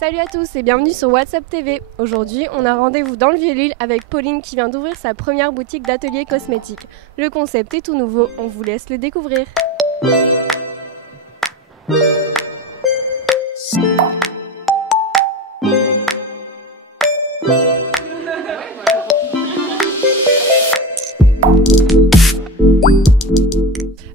Salut à tous et bienvenue sur WhatsApp TV. Aujourd'hui, on a rendez-vous dans le Vieux-Lille avec Pauline qui vient d'ouvrir sa première boutique d'atelier cosmétique. Le concept est tout nouveau, on vous laisse le découvrir.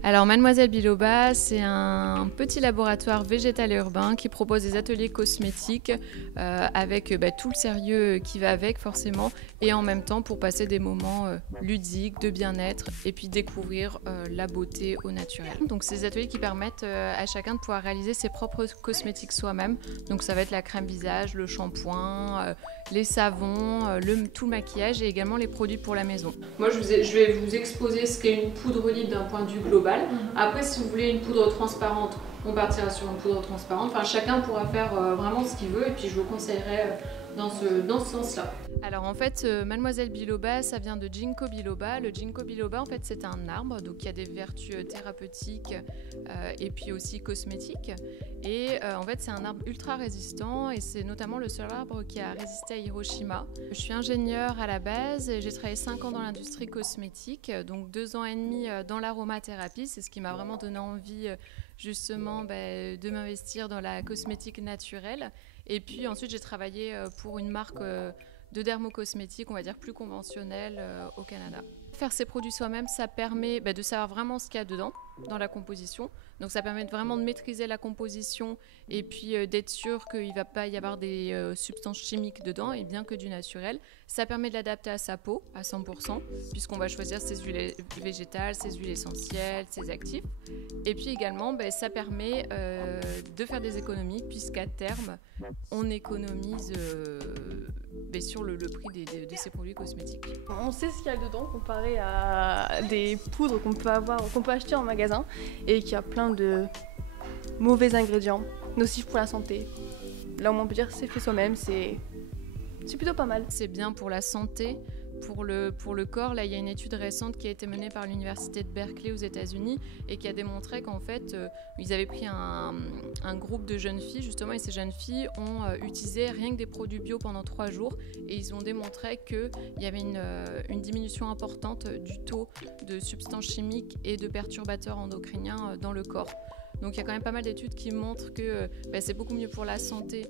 Alors Mademoiselle Biloba, c'est un petit laboratoire végétal et urbain qui propose des ateliers cosmétiques avec tout le sérieux qui va avec forcément et en même temps pour passer des moments ludiques, de bien-être et puis découvrir la beauté au naturel. Donc c'est des ateliers qui permettent à chacun de pouvoir réaliser ses propres cosmétiques soi-même. Donc ça va être la crème visage, le shampoing, les savons, tout le maquillage et également les produits pour la maison. Moi je vais vous exposer ce qu'est une poudre libre d'un point de vue global. Après, si vous voulez une poudre transparente, on partira sur une poudre transparente. Enfin, chacun pourra faire vraiment ce qu'il veut et puis je vous conseillerais dans ce sens-là. Alors en fait, Mademoiselle Biloba, ça vient de Ginkgo biloba. Le Ginkgo biloba, en fait, c'est un arbre donc qui a des vertus thérapeutiques et puis aussi cosmétiques. Et en fait, c'est un arbre ultra résistant et c'est notamment le seul arbre qui a résisté à Hiroshima. Je suis ingénieure à la base et j'ai travaillé 5 ans dans l'industrie cosmétique, donc 2 ans et demi dans l'aromathérapie. C'est ce qui m'a vraiment donné envie justement de m'investir dans la cosmétique naturelle. Et puis ensuite, j'ai travaillé pour une marque de dermocosmétique, on va dire plus conventionnelle au Canada. Faire ses produits soi-même, ça permet de savoir vraiment ce qu'il y a dedans, dans la composition. Donc ça permet vraiment de maîtriser la composition et puis d'être sûr qu'il ne va pas y avoir des substances chimiques dedans et bien que du naturel. Ça permet de l'adapter à sa peau à 100% puisqu'on va choisir ses huiles végétales, ses huiles essentielles, ses actifs. Et puis également, ça permet de faire des économies puisqu'à terme, on économise sur le prix de ces produits cosmétiques. On sait ce qu'il y a dedans comparé à des poudres qu'on peut acheter en magasin et qui a plein de mauvais ingrédients, nocifs pour la santé. Là où on peut dire c'est fait soi-même, c'est plutôt pas mal. C'est bien pour la santé. Pour le corps, là, il y a une étude récente qui a été menée par l'université de Berkeley aux États-Unis et qui a démontré qu'en fait, ils avaient pris un groupe de jeunes filles justement et ces jeunes filles ont utilisé rien que des produits bio pendant 3 jours et ils ont démontré qu'il y avait une diminution importante du taux de substances chimiques et de perturbateurs endocriniens dans le corps. Donc il y a quand même pas mal d'études qui montrent que c'est beaucoup mieux pour la santé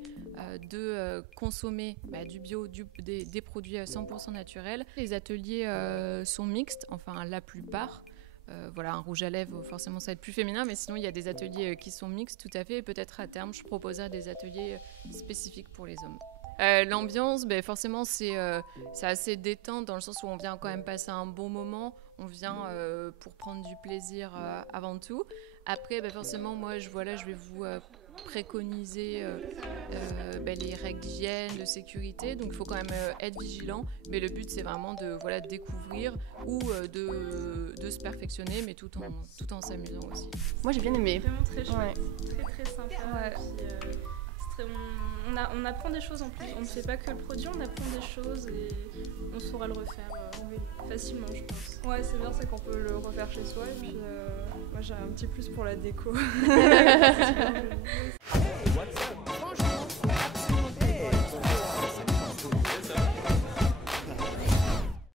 de consommer du bio, des produits 100% naturels. Les ateliers sont mixtes, enfin la plupart. Voilà, un rouge à lèvres, forcément ça va être plus féminin, mais sinon il y a des ateliers qui sont mixtes tout à fait. Et peut-être à terme, je proposerai des ateliers spécifiques pour les hommes. L'ambiance, forcément c'est assez détente dans le sens où on vient quand même passer un bon moment, on vient pour prendre du plaisir avant tout. Après forcément moi je vais vous préconiser les règles d'hygiène, de sécurité, donc il faut quand même être vigilant, mais le but c'est vraiment de découvrir ou de se perfectionner, mais tout en s'amusant aussi. Moi j'ai bien aimé. Vraiment très chouette, Ouais. très sympa. Ouais. Puis, on apprend des choses en plus, on ne fait pas que le produit, on apprend des choses et on saura le refaire facilement je pense. Ouais, c'est bien, c'est qu'on peut le refaire chez soi et puis moi j'ai un petit plus pour la déco. Hey, what's up?